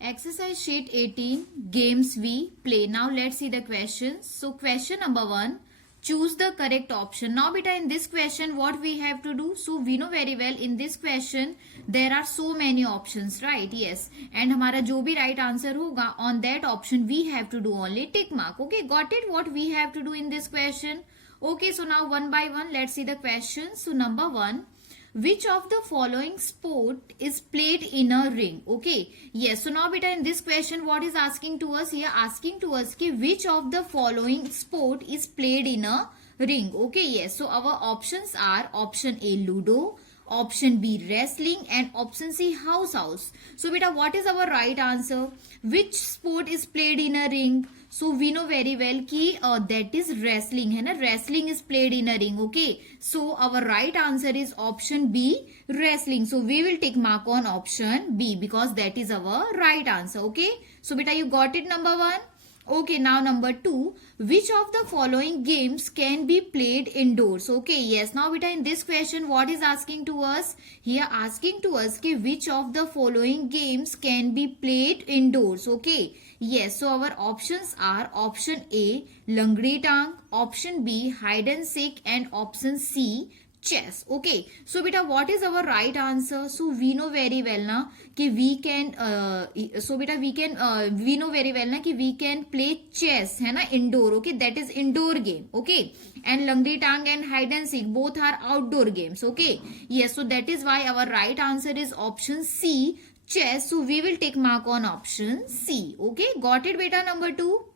Exercise sheet 18, games we play. Now let's see the questions. So question number 1, choose the correct option. Now beta, in this question what we have to do? So we know very well in this question there are so many options, right? Yes. And हमारा जो भी right answer होगा on that option we have to do only tick mark. Okay, got it? What we have to do in this question? Okay, so now one by one let's see the questions. So number 1, which of the following sport is played in a ring? Okay, yes. So now beta, in this question what is asking to us here? Asking to us ki which of the following sport is played in a ring? Okay, yes. So our options are option A ludo, option B wrestling, and option C house. So beta, what is our right answer? Which sport is played in a ring? So we know very well कि that is wrestling है ना, wrestling is played in a ring. Okay, so our right answer is option B wrestling. So we will tick mark on option B because that is our right answer. Okay, so beta, you got it, number 1. Okay, now number 2, which of the following games can be played indoors? Okay, yes. Now beta, in this question what is asking to us? Here asking to us कि which of the following games can be played indoors? Okay, yes. So our options are option A Langri Tang, option B hide and seek, and option C chess. Okay, so beta, what is our right answer? So we know very well na कि we can so beta we know very well na कि we can play chess है ना indoor. Okay, that is indoor game. Okay, and Langri Tang and hide and seek both are outdoor games. Okay, yes. So that is why our right answer is option C chess. So we will take mark on option C. Okay, got it beta, number 2.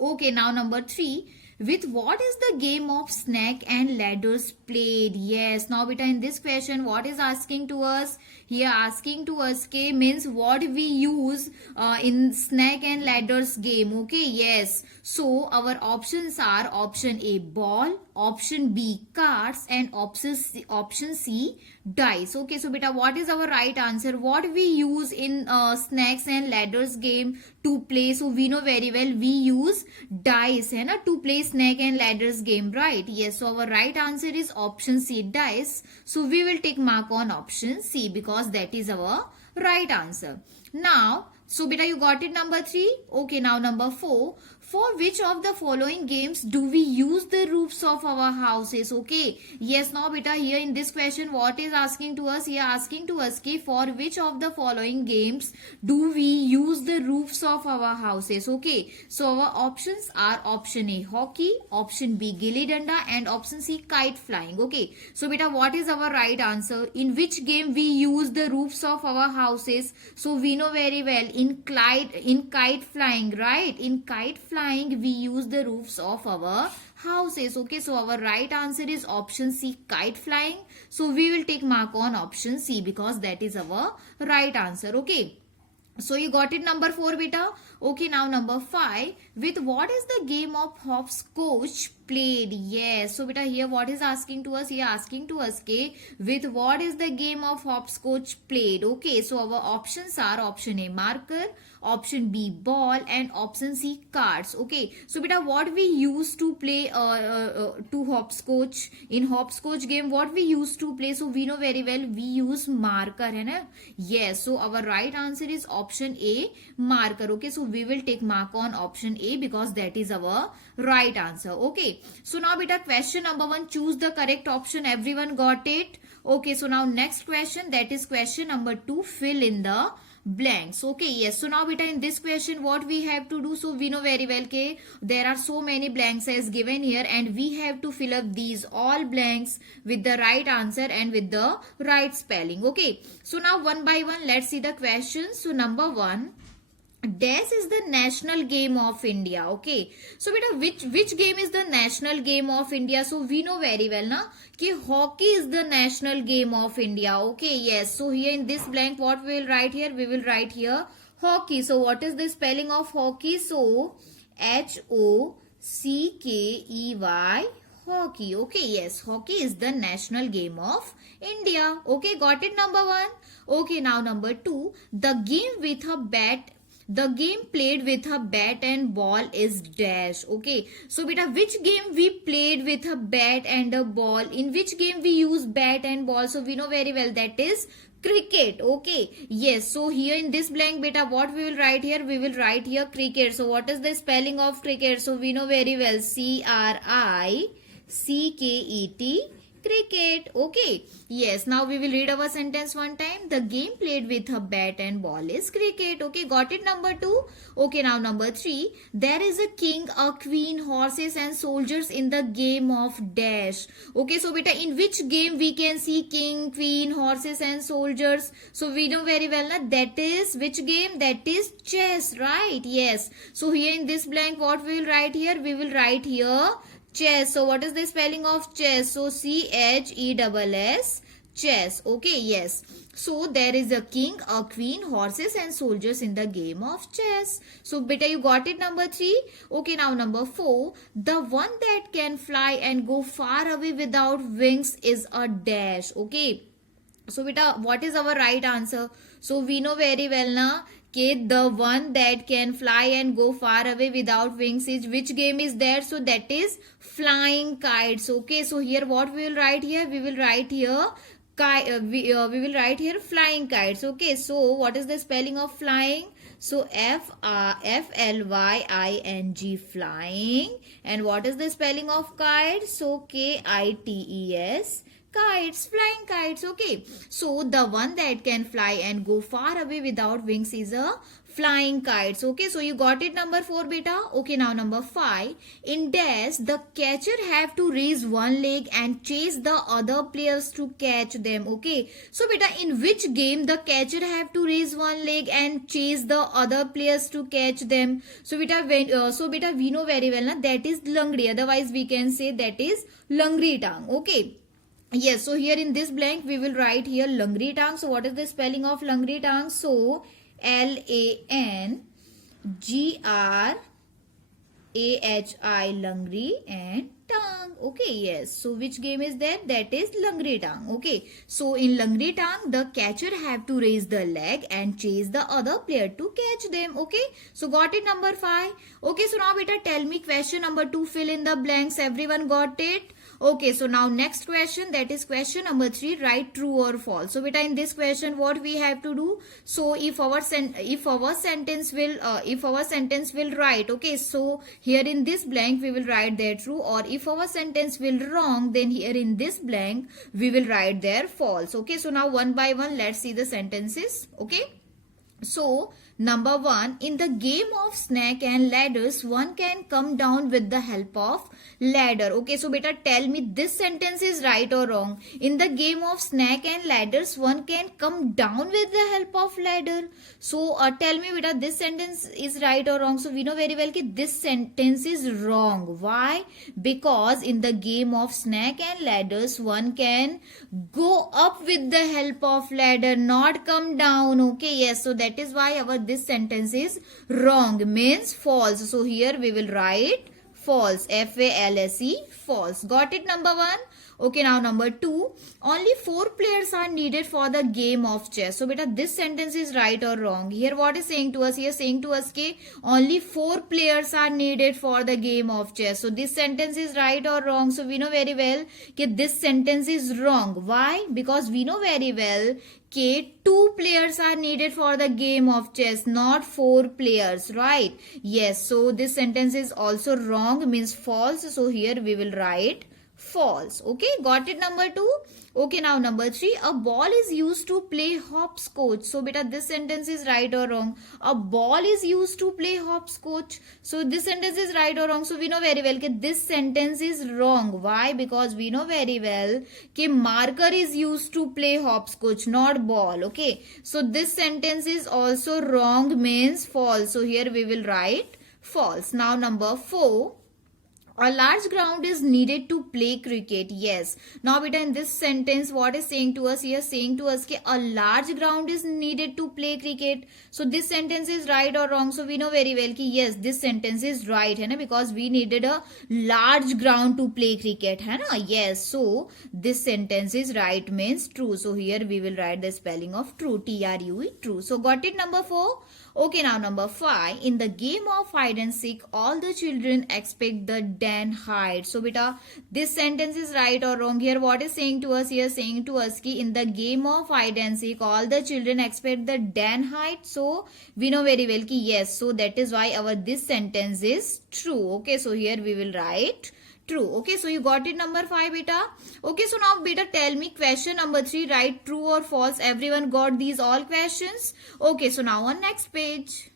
Okay, now number 3, with what is the game of snake and ladders played? Yes. Now beta, in this question what is asking to us? Here asking to us K means what we use in snake and ladders game. Okay, yes. So our options are option A ball, option B cards, and option C dice. Okay, so beta, what is our right answer? What we use in snakes and ladders game to play? So we know very well we use dice है ना to play snake and ladders game, right? Yes. So our right answer is option C dice. So we will take mark on option C because that is our right answer. Now, so beta, you got it, number 3. Okay, now number 4, for which of the following games do we use the roofs of our houses? Okay, yes. Now beta, here in this question what is asking to us? Here asking to us ki for which of the following games do we use the roofs of our houses? Okay, so our options are option A hockey, option B gilli danda, and option C kite flying. Okay, so beta, what is our right answer? In which game we use the roofs of our houses? So we know very well in kite flying, right? In kite flying we use the roofs of our houses. Okay, so our right answer is option C kite flying. So we will take mark on option C because that is our right answer. Okay, so you got it, number 4 beta. Okay, now number 5, with what is the game of hopscotch played? Yes. So beta, here what is asking to us? Here asking to us ke with what is the game of hopscotch played? Okay, so our options are option A marker, option B ball, and option C cards. Okay, so beta, what we use to play to hopscotch, in hopscotch game what we used to play? So we know very well we use marker है ना. Yes. So our right answer is option A marker. Okay, so we will take mark on option A because that is our right answer. Okay, so now beta, question number 1, choose the correct option. Everyone got it? Okay, so now next question, that is question number 2, fill in the blanks. Okay, yes. So now beta, in this question what we have to do? So we know very well ke there are so many blanks as given here and we have to fill up these all blanks with the right answer and with the right spelling. Okay, so now one by one let's see the questions. So number 1, dash is the national game of India. Okay, so beta, which game is the national game of India? So we know very well na कि hockey is the national game of India. Okay, yes. So here in this blank what we will write here? We will write here hockey. So what is the spelling of hockey? So HOCKEY hockey. Okay, yes, hockey is the national game of India. Okay, got it, number 1. Okay, now number 2, the game with a bat The game played with a bat and ball is dash. Okay. So beta, which game we played with a bat and a ball? In which game we use bat and ball? So we know very well that is Cricket. Okay. Yes. So here in this blank, beta, what we will write here? We will write here cricket. So what is the spelling of cricket? So we know very well. CRICKET. Cricket. Okay. Yes. Now we will read our sentence one time. The game played with a bat and ball is cricket. Okay. Got it? Number 2. Okay. Now number 3. There is a king, a queen, horses and soldiers in the game of dash. Okay. So beta, in which game we can see king, queen, horses and soldiers? So we know very well na, that is which game? That is chess. Right? Yes. So here in this blank, what we will write here? We will write here chess. So what is the spelling of chess? So CHESS, chess. Okay, yes. So there is a king, a queen, horses and soldiers in the game of chess. So beta, you got it, number 3. Okay, now number 4. The one that can fly and go far away without wings is a dash. Okay. So beta, what is our right answer? So we know very well na, okay, the one that can fly and go far away without wings is which game is there? So that is flying kites. Okay, so here what we will write here? We will write here we will write here flying kites. Okay, so what is the spelling of flying? So FLYING, flying. And what is the spelling of kites? So KITES, kites, flying kites. Okay, so the one that can fly and go far away without wings is a flying kites. Okay, so you got it, number 4, beta. Okay, now number 5. In dash, the catcher have to raise one leg and chase the other players to catch them. Okay, so beta, in which game the catcher have to raise one leg and chase the other players to catch them? So beta, we know very well na, that is langri. Otherwise we can say that is langri tang. Okay. Yes, so here in this blank we will write here langri tang. So what is the spelling of langri tang? So LANGRAHI, langri and tang. Okay, yes. So which game is that? That is langri tang. Okay, so in langri tang, the catcher have to raise the leg and chase the other player to catch them. Okay, so got it, number 5. Okay, so now beta, tell me question number 2. Fill in the blanks. Everyone got it? Okay, so now next question, that is question number 3. Write true or false. So beta, in this question what we have to do? So if our sentence will right. Okay, so here in this blank we will write there true, or if our sentence will wrong, then here in this blank we will write there false. Okay, so now one by one let's see the sentences. Okay, so number 1, in the game of snake and ladders, one can come down with the help of ladder. Okay, so beta, tell me this sentence is right or wrong. In the game of snake and ladders, one can come down with the help of ladder. So tell me beta, this sentence is right or wrong. So we know very well that this sentence is wrong. Why? Because in the game of snake and ladders, one can go up with the help of ladder, not come down. Okay, yes, so that is why this sentence is wrong, means false. So here we will write false, FALSE, false. Got it, number 1? Okay, now number 2, only 4 players are needed for the game of chess. So beta, this sentence is right or wrong? Here what is saying to us? Here saying to us that only 4 players are needed for the game of chess. So this sentence is right or wrong? So we know very well that this sentence is wrong. Why? Because we know very well that 2 players are needed for the game of chess, not 4 players, right? Yes, so this sentence is also wrong, means false. So here we will write false. Okay, got it, number 2? Okay, now number 3, a ball is used to play hopscotch. So beta, this sentence is right or wrong? A ball is used to play hopscotch. So this sentence is right or wrong? So we know very well that this sentence is wrong. Why? Because we know very well that marker is used to play hopscotch, not ball. Okay, so this sentence is also wrong, means false. So here we will write false. Now number 4, a large ground is needed to play cricket. Yes. Now beta, in this sentence what is saying to us? Here saying to us that a large ground is needed to play cricket. So this sentence is right or wrong? So we know very well that yes, this sentence is right, hai na? Because we needed a large ground to play cricket, hai na? Yes, so this sentence is right, means true. So here we will write the spelling of true, TRUE, true. So got it, number 4? Okay, now number 5. In the game of hide and seek, all the children expect the Dan hide. So beta, this sentence is right or wrong here. What is saying to us here? Saying to us ki in the game of hide and seek, all the children expect the Dan hide. So we know very well ki yes. So that is why our this sentence is true. Okay, so here we will write true. Okay, so you got it number 5 beta. Okay, so now beta tell me question number 3, write true or false. Everyone got these all questions? Okay, so now on next page.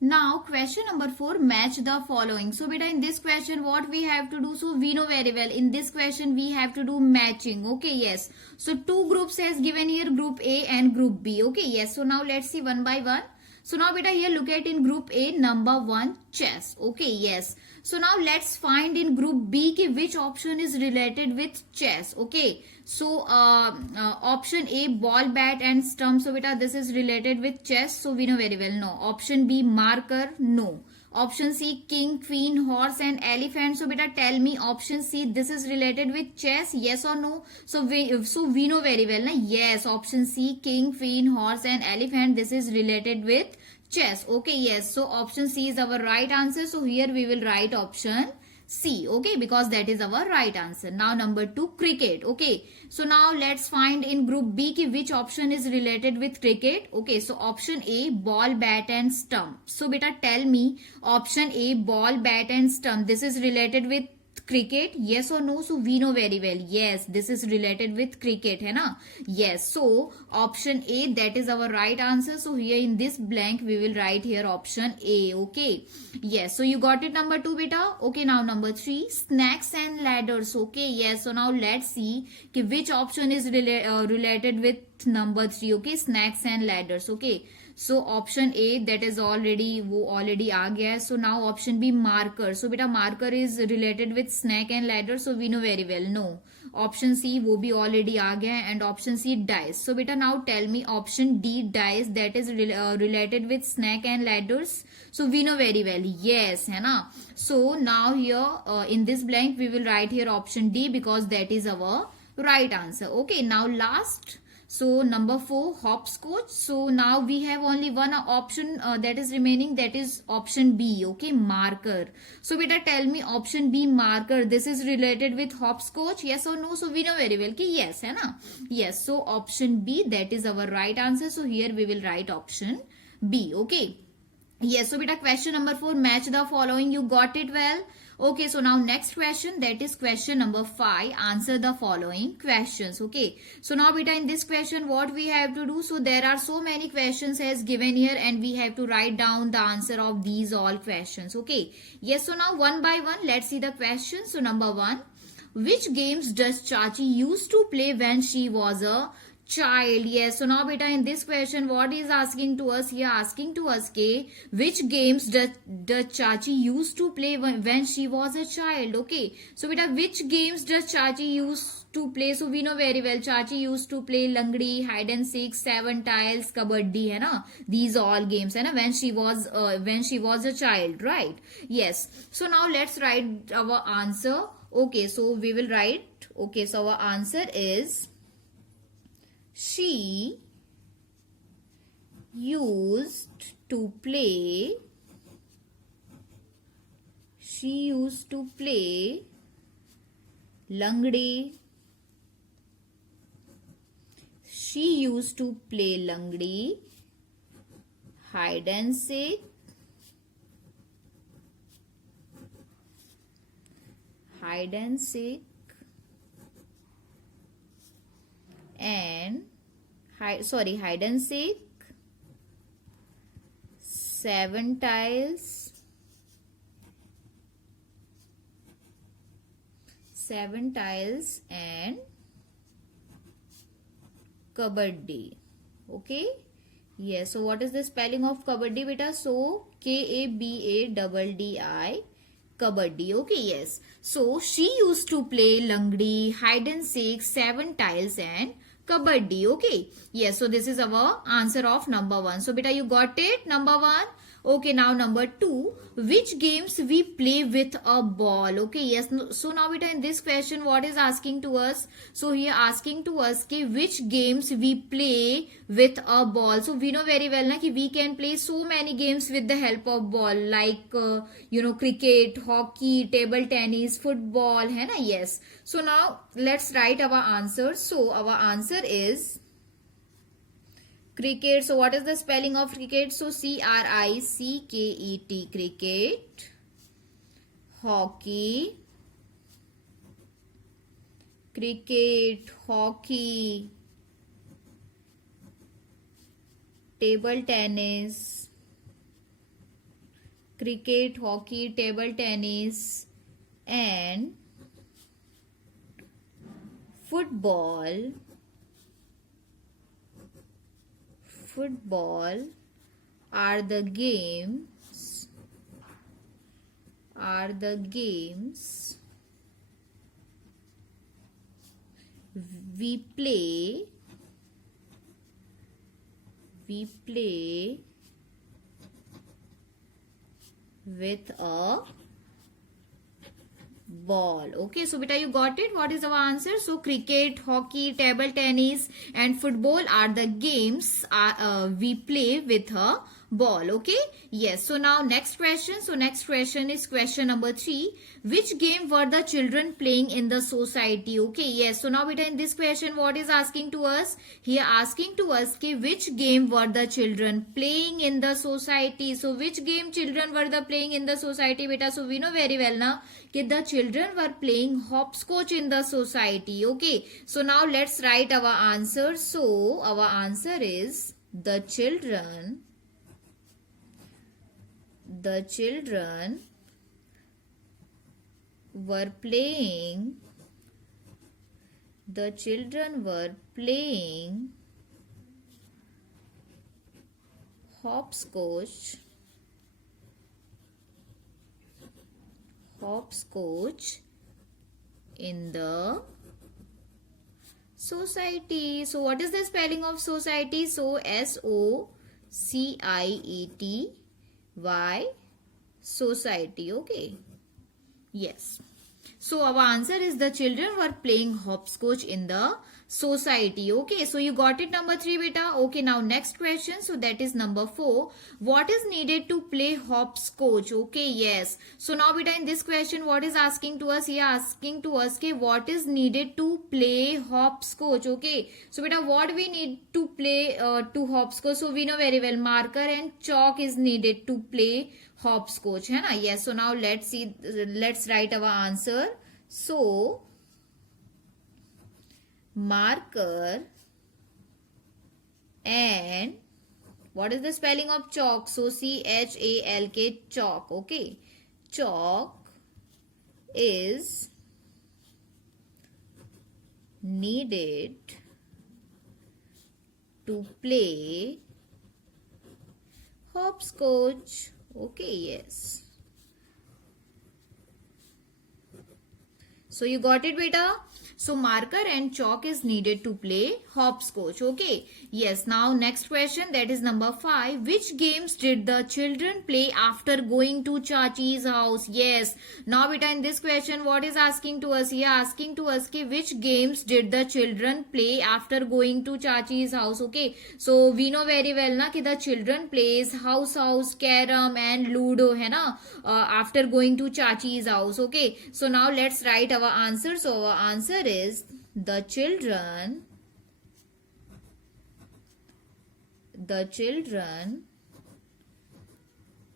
Now question number 4, match the following. So beta in this question what we have to do? So we know very well in this question we have to do matching. Okay, yes. So two groups has given here, group A and group B. Okay, yes. So now let's see one by one. So now beta here look at in group A number 1 chess. Okay, yes. So now let's find in group B ki which option is related with chess. Okay, so option A ball, bat and stump. So beta this is related with chess. So we know very well no. Option B marker, no. Option C king, queen, horse and elephant. So beta tell me option C this is related with chess, yes or no? So we know very well na, yes, option C king, queen, horse and elephant this is related with chess. Okay, yes, so option C is our right answer. So here we will write option C. Okay, because that is our right answer. Now number 2 cricket. Okay, so now let's find in group B ki which option is related with cricket. Okay, so option A ball, bat and stump. So beta tell me option A ball, bat and stump this is related with cricket, yes or no? So we know very well yes, this is related with cricket hai na. Yes, so option A that is our right answer. So here in this blank we will write here option A. Okay, yes, so you got it number 2 beta. Okay, now number 3 snacks and ladders. Okay, yes, so now let's see ki which option is related with number 3. Okay, snacks and ladders. Okay, so option A that is already वो already आ गया है. So now option B marker. So बेटा marker is related with snack and ladder. So we know very well no. Option C वो भी already आ गया है and option C dice. So बेटा now tell me option D dice that is related with snack and ladders. So we know very well yes है ना. So now here in this blank we will write here option D because that is our right answer. Okay, now last. So number 4 hopscotch. So now we have only one option that is remaining, that is option B. Okay, marker. So beta tell me option B marker this is related with hopscotch, yes or no? So we know very well ki yes hai na. Yes, so option B that is our right answer. So here we will write option B. Okay, yes, so beta question number 4 match the following. You got it well. Okay, so now next question, that is question number 5, answer the following questions. Okay, so now beta in this question what we have to do? So there are so many questions as given here and we have to write down the answer of these all questions. Okay, yes, so now one by one let's see the questions. So number 1, which games does Chachi used to play when she was a child? Yes, so now beta in this question what is asking to us here? Asking to us ke which games does Chachi used to play when she was a child? Okay, so beta which games does Chachi used to play? So we know very well Chachi used to play langdi, hide and seek, 7 tiles, kabaddi hai na. These all games hai na when she was a child, right? Yes, so now let's write our answer. Okay, so we will write, okay, so our answer is she used to play langdi. She used to play langdi, hide and seek, and hide and seek, 7 tiles, and kabaddi. Okay, yes, so what is the spelling of kabaddi beta? So Kabaddi, kabaddi. Okay, yes, so she used to play langdi, hide and seek, 7 tiles and kabaddi. Okay, yes, so this is our answer of number 1. So beta you got it number 1. Okay, now number 2, which games we play with a ball? Okay, yes. So now beta in this question, what is asking to us? So here asking to us कि which games we play with a ball. So we know very well na कि we can play so many games with the help of ball, like cricket, hockey, table tennis, football, है ना? Yes. So now let's write our answer. So our answer is cricket. So what is the spelling of cricket? So CRICKET, cricket. Hockey, cricket, hockey, table tennis, cricket, hockey, table tennis, and football. Football are the games we play with a ball. Okay, so beta you got it. What is our answer? So cricket, hockey, table tennis and football are the games we play with a ball. Okay, yes. So now next question. So next question is question number 3. Which game were the children playing in the society? Okay, yes. So now beta in this question, what is asking to us? Here asking to us कि which game were the children playing in the society? So which game children were the playing in the society beta? So we know very well na कि the children were playing hopscotch in the society. Okay, so now let's write our answer. So our answer is the children were playing hopscotch in the society. So what is the spelling of society? So SOCIETY, society. Okay, yes. So our answer is the children were playing hopscotch in the society. Okay, so you got it number 3 beta. Okay, now next question. So that is number 4. What is needed to play hopscotch? Okay, yes. So now beta in this question, what is asking to us? Here asking to us कि what is needed to play hopscotch? Okay, so beta what we need to play to hopscotch? So we know very well marker and chalk is needed to play hopscotch, है ना? Yes. So now let's write our answer. So marker and what is the spelling of chalk? So CHALK, chalk. Okay, chalk is needed to play hopscotch. Okay, yes. So you got it beta. So marker and chalk is needed to play hopscotch. Okay, yes. Now next question, that is number 5. Which games did the children play after going to Chachi's house? Yes. Now beta in this question, what is asking to us? Here asking to us कि which games did the children play after going to Chachi's house? Okay, so we know very well na कि the children plays house, carom and ludo, है ना, after going to Chachi's house. Okay, so now let's write our answer. So our answer is the children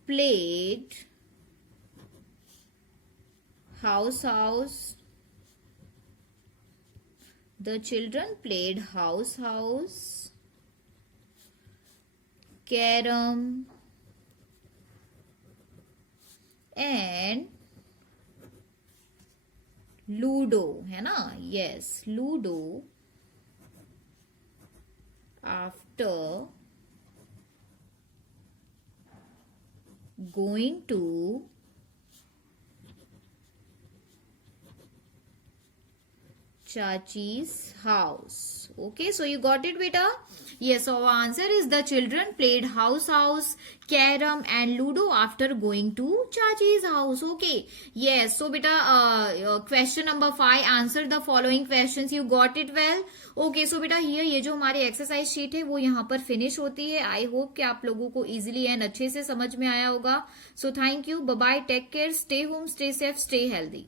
played house. The children played house, carom and ludo, है ना? Yes, ludo after going to Chachi's house. Okay, so you got it, beta? Yes, so our answer is the children played house, carom and ludo after going to Chachi's house. Okay, yes, so beta, question number 5, answer the following questions. You got it well? Okay, so beta here ये जो हमारी exercise sheet है वो यहाँ पर finish होती है. I hope कि आप लोगों को इजिली एंड अच्छे से समझ में आया होगा. So thank you, bye bye, take care, stay home, stay safe, stay healthy.